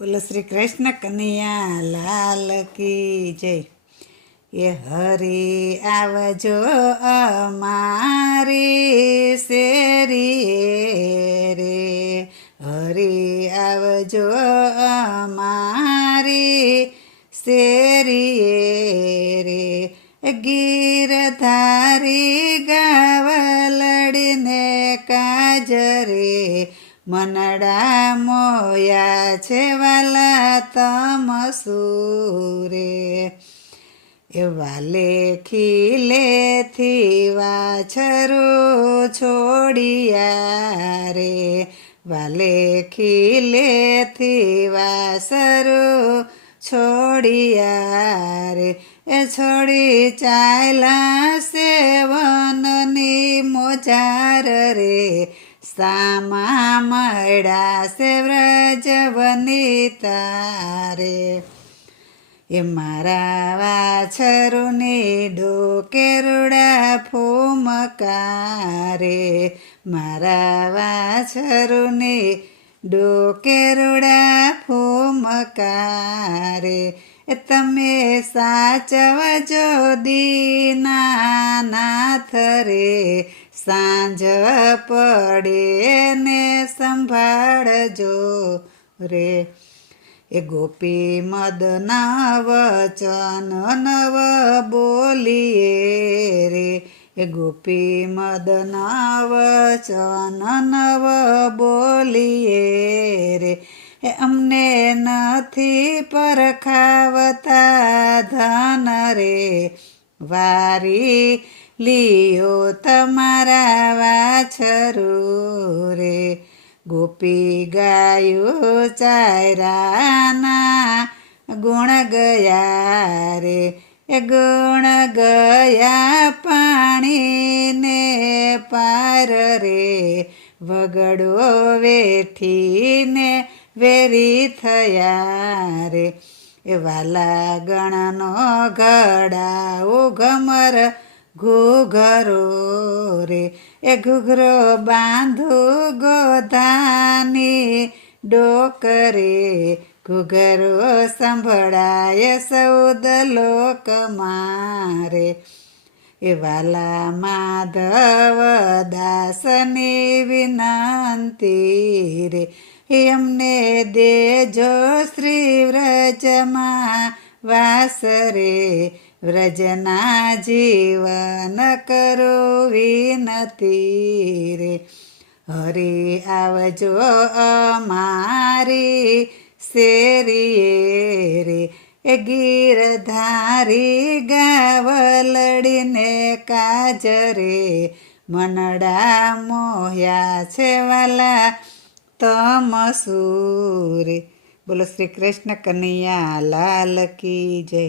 બોલો શ્રી કૃષ્ણ કનૈયા લાલ કી જય. એ હરી આવજો અમારી શેરીએ રે, હરી આવજો અમારી શેરીએ રે. ગીરધારી ગાવલડીને કાજરે, મનડા મોયા છે વાલા તમસુરે. એ વાલે ખીલેથી વાછરું છોડિયા રે, વાલે ખીલેથી વાસરું છોડિયા રે. એ છોડી ચાલ્યા સેવનની મોજાર રે, સામા મળ્યા સે વ્રજ વનિતા રે. એ મારા વાછરુની ડોકે રૂડા ફૂમકારે, મારા વાછરુની ડોકે રૂડા ફૂમકારે. એ તમે સાચવજો દીનાનાથ રે, સાંજ પડે ને સંભાળજો રે. એ ગોપી મદના વચન નવ બોલીએ રે, એ ગોપી મદના વચન નવ બોલીએ રે. એ અમને નથી પરખાવતા ધન રે, વારી લીયો તમારા વાછરું રે. ગોપી ગાયો ચાયરાના ગુણ ગયા રે, એ ગુણ ગયા પાણીને પાર રે. વગડો વેઠીને વેરી થયા રે, એ વાલા ગણનો ઘડાઓ ઘમર ઘૂઘરો રે. એ ઘૂઘરો બાંધુ ગોધાની ડોકરે, ઘૂઘરો સંભળાય સૌદ લોક મારે. એ વાલા માધવ દાસની વિનંતી રે, એમને દેજો શ્રી વ્રજમાં વાસ રે. વ્રજના જીવન કરો વિનતી રે, હરી આવજો અમારી શેરીએ રે. એ ગીરધારી ગાવલડીને કાજરે, મનડા મોહ્યા છે વાલા તમસુરે. બોલો શ્રી કૃષ્ણ કનૈયા લાલ કી જય.